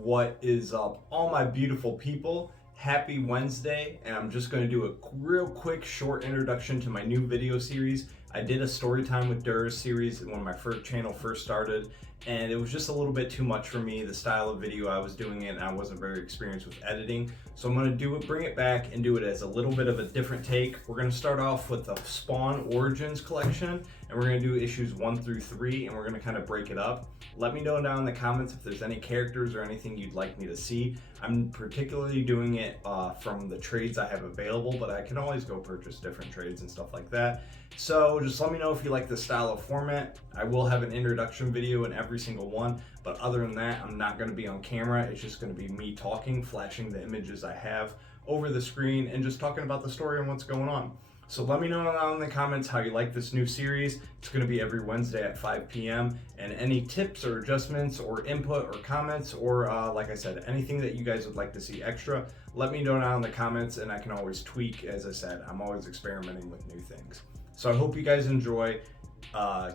What is up, all my beautiful people? Happy Wednesday, and I'm just going to do a real quick short introduction to my new video series. I did a story time with Derrz series when my first channel first started, and it was just a little bit too much for me, the style of video I was doing it, and I wasn't very experienced with editing. So I'm going to bring it back and do it as a little bit of a different take. We're going to start off with the Spawn Origins collection, and we're going to do issues 1 through 3, and we're going to kind of break it up. Let me know down in the comments if there's any characters or anything you'd like me to see. I'm particularly doing it from the trades I have available, but I can always go purchase different trades and stuff like that. So just let me know if you like this style of format. I will have an introduction video in every single one, but other than that, I'm not going to be on camera. It's just going to be me talking, flashing the images I have over the screen, and just talking about the story and what's going on. So let me know down in the comments how you like this new series. It's going to be every Wednesday at 5 p.m. And any tips or adjustments or input or comments or like I said, anything that you guys would like to see extra, let me know down in the comments and I can always tweak. As I said, I'm always experimenting with new things. So I hope you guys enjoy.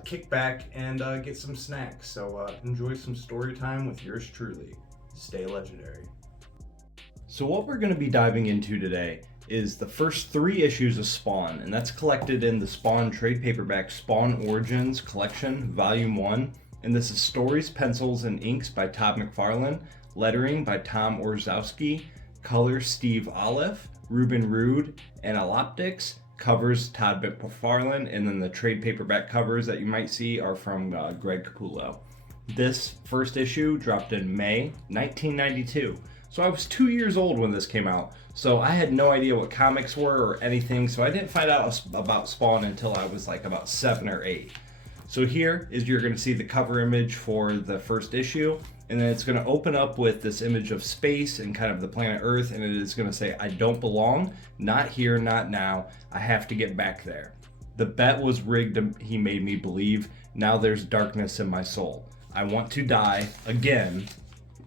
Kick back and get some snacks. So enjoy some story time with yours truly. Stay legendary. So what we're going to be diving into today is the first 3 issues of Spawn, and that's collected in the Spawn trade paperback Spawn Origins Collection, Volume 1. And this is stories, pencils, and inks by Todd McFarlane, lettering by Tom Orzowski, colors Steve Olive, Ruben Rude, and Alloptics, covers Todd McFarlane, and then the trade paperback covers that you might see are from Greg Capullo. This first issue dropped in May 1992. So I was 2 years old when this came out, so I had no idea what comics were or anything, so I didn't find out about Spawn until I was like about 7 or 8. So here is you're going to see the cover image for the first issue, and then it's going to open up with this image of space and kind of the planet Earth, and it is going to say, "I don't belong, not here, not now, I have to get back there. The bet was rigged, he made me believe, now there's darkness in my soul. I want to die again,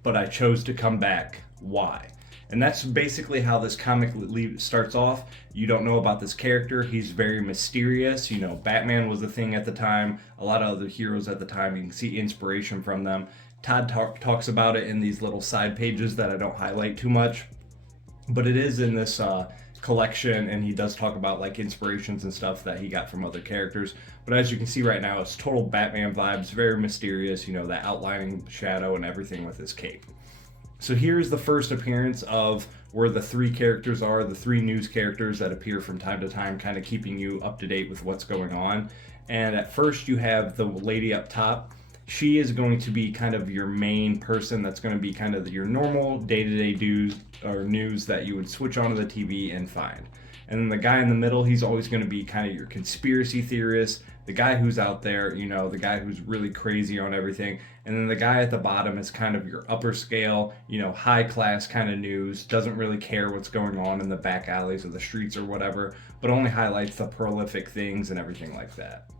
but I chose to come back. Why?" And that's basically how this comic starts off. You don't know about this character. He's very mysterious. You know, Batman was a thing at the time. A lot of other heroes at the time. You can see inspiration from them. Todd talks about it in these little side pages that I don't highlight too much. But it is in this collection, and he does talk about like inspirations and stuff that he got from other characters. But as you can see right now, it's total Batman vibes. Very mysterious. You know, that outlining shadow and everything with his cape. So here's the first appearance of where the 3 characters are, the 3 news characters that appear from time to time, kind of keeping you up to date with what's going on. And at first you have the lady up top. She is going to be kind of your main person. That's going to be kind of your normal day-to-day news that you would switch onto the TV and find. And then the guy in the middle, he's always going to be kind of your conspiracy theorist, the guy who's out there, you know, the guy who's really crazy on everything. And then the guy at the bottom is kind of your upper scale, you know, high class kind of news, doesn't really care what's going on in the back alleys of the streets or whatever, but only highlights the prolific things and everything like that.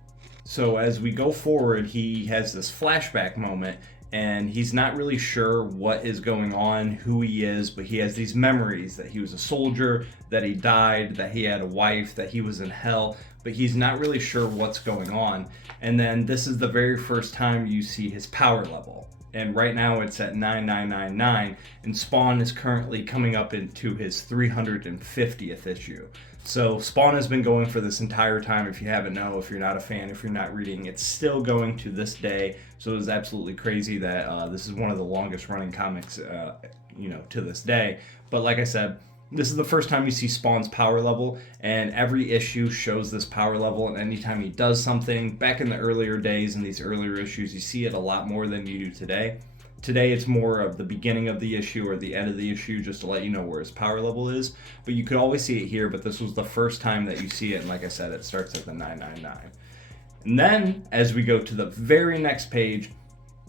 So as we go forward, he has this flashback moment, and he's not really sure what is going on, who he is, but he has these memories that he was a soldier, that he died, that he had a wife, that he was in hell, but he's not really sure what's going on. And then this is the very first time you see his power level. And right now it's at 9999, and Spawn is currently coming up into his 350th issue. So Spawn has been going for this entire time. If you haven't know, if you're not a fan, if you're not reading, it's still going to this day. So it's absolutely crazy that this is one of the longest running comics, you know, to this day. But like I said, this is the first time you see Spawn's power level, and every issue shows this power level, and anytime he does something, back in the earlier days, in these earlier issues, you see it a lot more than you do today. Today it's more of the beginning of the issue or the end of the issue just to let you know where his power level is, but you could always see it here, but this was the first time that you see it, and like I said, it starts at the 999. And then, as we go to the very next page,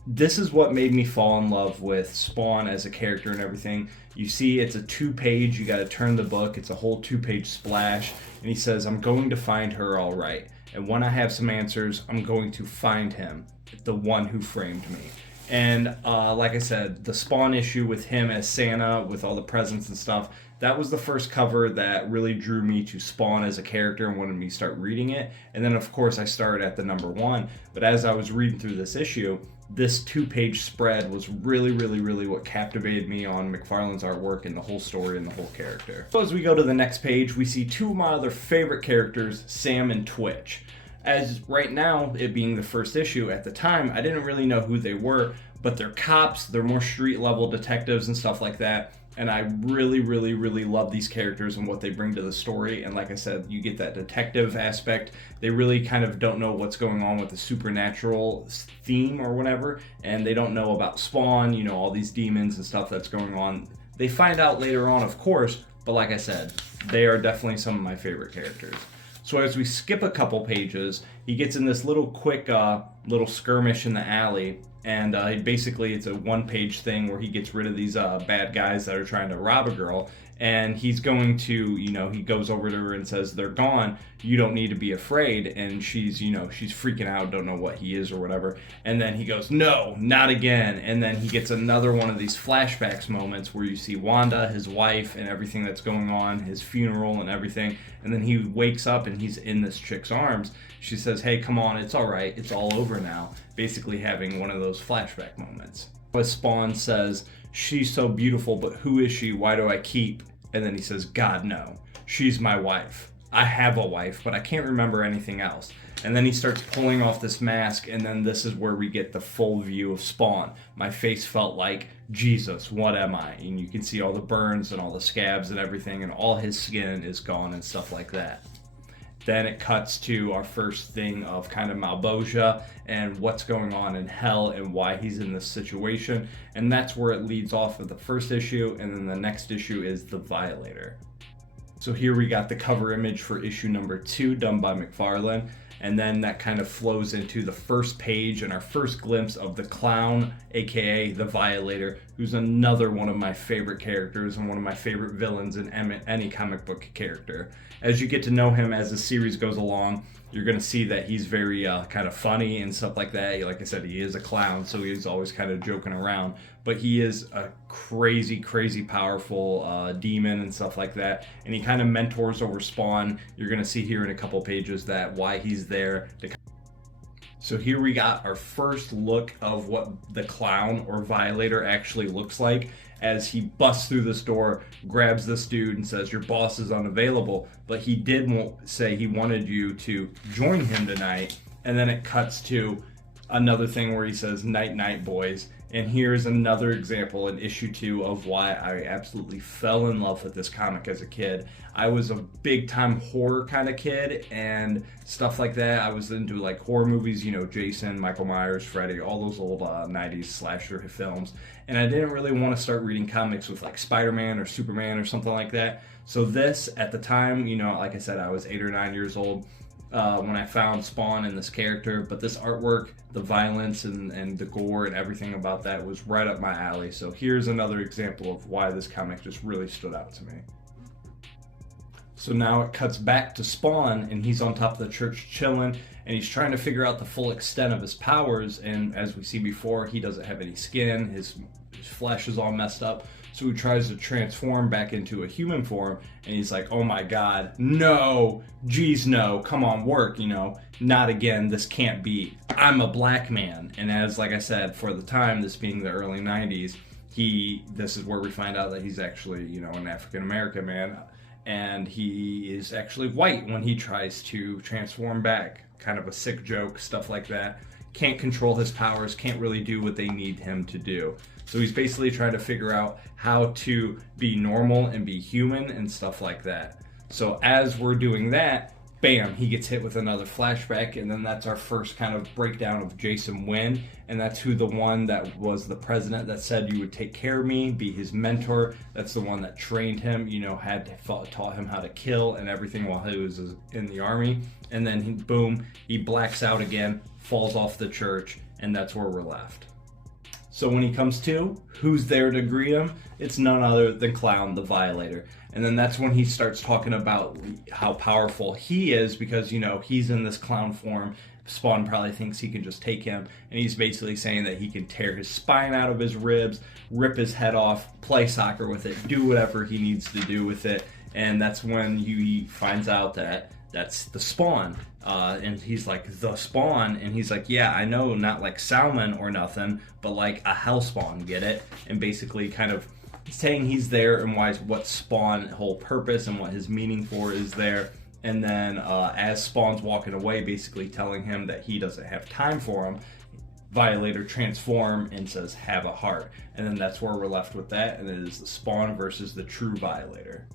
this is what made me fall in love with Spawn as a character and everything. You see it's a 2-page, you gotta turn the book, it's a whole 2-page splash, and he says, "I'm going to find her all right. And when I have some answers, I'm going to find him, the one who framed me." And like I said, the Spawn issue with him as Santa, with all the presents and stuff, that was the first cover that really drew me to Spawn as a character and wanted me to start reading it. And then of course I started at the number 1, but as I was reading through this issue, this 2-page spread was really what captivated me on McFarlane's artwork and the whole story and the whole character. So as we go to the next page, we see two of my other favorite characters, Sam and Twitch. As right now, it being the first issue, at the time, I didn't really know who they were, but they're cops, they're more street level detectives and stuff like that. And I really love these characters and what they bring to the story. And like I said, you get that detective aspect. They really kind of don't know what's going on with the supernatural theme or whatever. And they don't know about Spawn, you know, all these demons and stuff that's going on. They find out later on, of course, but like I said, they are definitely some of my favorite characters. So as we skip a couple pages, he gets in this little quick little skirmish in the alley. And basically it's a 1-page thing where he gets rid of these bad guys that are trying to rob a girl. And he's going to, you know, he goes over to her and says, they're gone, you don't need to be afraid. And she's, you know, she's freaking out, don't know what he is or whatever. And then he goes, no, not again. And then he gets another one of these flashbacks moments where you see Wanda, his wife, and everything that's going on, his funeral and everything. And then he wakes up and he's in this chick's arms. She says, hey, come on, it's all right, it's all over now. Basically having one of those flashback moments. As Spawn says, she's so beautiful, but who is she? Why do I keep? And then he says, God, no. She's my wife. I have a wife, but I can't remember anything else. And then he starts pulling off this mask, and then this is where we get the full view of Spawn. My face felt like, Jesus, what am I? And you can see all the burns and all the scabs and everything, and all his skin is gone and stuff like that. Then it cuts to our first thing of kind of Malboja and what's going on in hell and why he's in this situation. And that's where it leads off of the first issue, and then the next issue is The Violator. So here we got the cover image for issue number 2 done by McFarlane. And then that kind of flows into the first page and our first glimpse of the Clown, aka the Violator, who's another one of my favorite characters and one of my favorite villains in any comic book character. As you get to know him as the series goes along, you're going to see that he's very kind of funny and stuff like that. Like I said, he is a clown, so he's always kind of joking around. But he is a crazy powerful demon and stuff like that. And he kind of mentors over Spawn. You're going to see here in a couple pages that why he's there. So here we got our first look of what the Clown or Violator actually looks like, as he busts through this door, grabs this dude and says, your boss is unavailable. But he did say he wanted you to join him tonight. And then it cuts to another thing where he says, night night boys. And here's another example in issue 2 of why I absolutely fell in love with this comic as a kid. I was a big time horror kind of kid and stuff like that. I was into like horror movies, you know, Jason, Michael Myers, Freddy, all those old 90s slasher films. And I didn't really want to start reading comics with like Spider-Man or Superman or something like that. So this, at the time, you know, like I said, I was 8 or 9 years old when I found Spawn and this character, but this artwork, the violence and the gore and everything about that was right up my alley. So here's another example of why this comic just really stood out to me. So now it cuts back to Spawn, and he's on top of the church chilling, and he's trying to figure out the full extent of his powers. And as we see before, he doesn't have any skin, his flesh is all messed up. So he tries to transform back into a human form, and he's like, oh my God, no, geez, no, come on, work, you know, not again, this can't be, I'm a black man. And as, like I said, for the time, this being the early 90s, this is where we find out that he's actually, you know, an African-American man, and he is actually white when he tries to transform back. Kind of a sick joke, stuff like that. Can't control his powers, can't really do what they need him to do. So he's basically trying to figure out how to be normal and be human and stuff like that. So as we're doing that, bam, he gets hit with another flashback, and then that's our first kind of breakdown of Jason Wynn, and that's who the one that was the president that said you would take care of me, be his mentor. That's the one that trained him, you know, taught him how to kill and everything while he was in the army. And then boom, he blacks out again, falls off the church, and that's where we're left. So when he comes to, who's there to greet him? It's none other than Clown, the Violator. And then that's when he starts talking about how powerful he is, because, you know, he's in this clown form. Spawn probably thinks he can just take him, and he's basically saying that he can tear his spine out of his ribs, rip his head off, play soccer with it, do whatever he needs to do with it. And that's when he finds out that that's the Spawn. And he's like, the Spawn? And he's like, yeah, I know, not like Salmon or nothing, but like a hell spawn, get it? And basically kind of saying he's there and what Spawn whole purpose and what his meaning for is there. And then as Spawn's walking away, basically telling him that he doesn't have time for him, Violator transform and says, have a heart. And then that's where we're left with that, and it is the Spawn versus the true Violator.